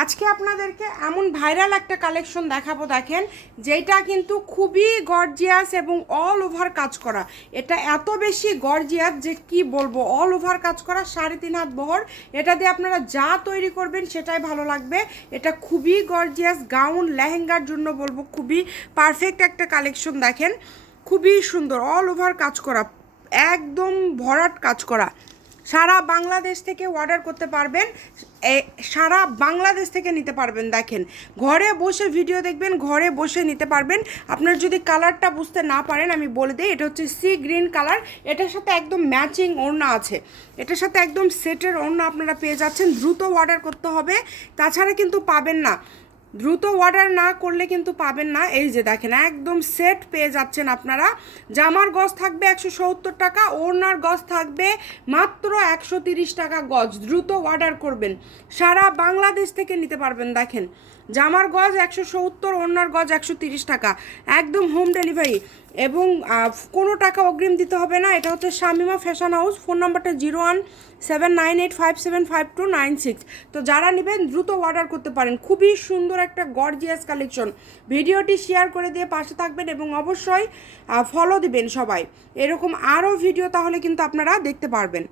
আজকে আপনাদেরকে এমন ভাইরাল একটা কালেকশন দেখাবো, দেখেন, যেটা কিন্তু খুবই গর্জিয়াস এবং অল ওভার কাজ করা। এটা এত বেশি গর্জিয়াস যে কি বলবো, অল ওভার কাজ করা, 3.5 হাত বহর। এটা দিয়ে আপনারা যা তৈরি করবেন সেটাই ভালো লাগবে। এটা খুবই গর্জিয়াস, গাউন লেহেঙ্গার জন্য বলবো খুবই পারফেক্ট একটা কালেকশন। দেখেন, খুবই সুন্দর, অল ওভার কাজ করা, একদম ভরাট কাজ করা। সারা বাংলাদেশ থেকে অর্ডার করতে পারবেন, সারা বাংলাদেশ থেকে নিতে পারবেন। দেখেন, ঘরে বসে ভিডিও দেখবেন, ঘরে বসে নিতে পারবেন। আপনার যদি কালারটা বুঝতে না পারেন আমি বলে দিই, এটা হচ্ছে সি গ্রিন কালার। এটার সাথে একদম ম্যাচিং ওড়না আছে, এটার সাথে একদম সেটের ওড়না আপনারা পেয়ে যাচ্ছেন। দ্রুত অর্ডার করতে হবে, তাছাড়া কিন্তু পাবেন না। দ্রুত অর্ডার না করলে কিন্তু পাবেন না। এই যে দেখেন, একদম সেট পেয়ে যাচ্ছেন আপনারা। জামার গজ থাকবে 170 টাকা, ওড়নার গজ থাকবে মাত্র 130 টাকা গজ। দ্রুত অর্ডার করবেন, সারা বাংলাদেশ থেকে নিতে পারবেন। দেখেন, জামার গজ 170, ওড়নার গজ 130 টাকা, একদম হোম ডেলিভারি এবং কোনো টাকা অগ্রিম দিতে হবে না। এটা হচ্ছে শামিমা ফ্যাশন হাউস। ফোন নাম্বারটা 017985752296। তো যারা নেবেন দ্রুত অর্ডার করতে পারেন। খুবই সুন্দর একটা গর্জিয়াস কালেকশন। ভিডিওটি শেয়ার করে দিয়ে পাশে থাকবেন এবং অবশ্যই ফলো দিবেন সবাই। এরকম আরও ভিডিও তাহলে কিন্তু আপনারা দেখতে পারবেন।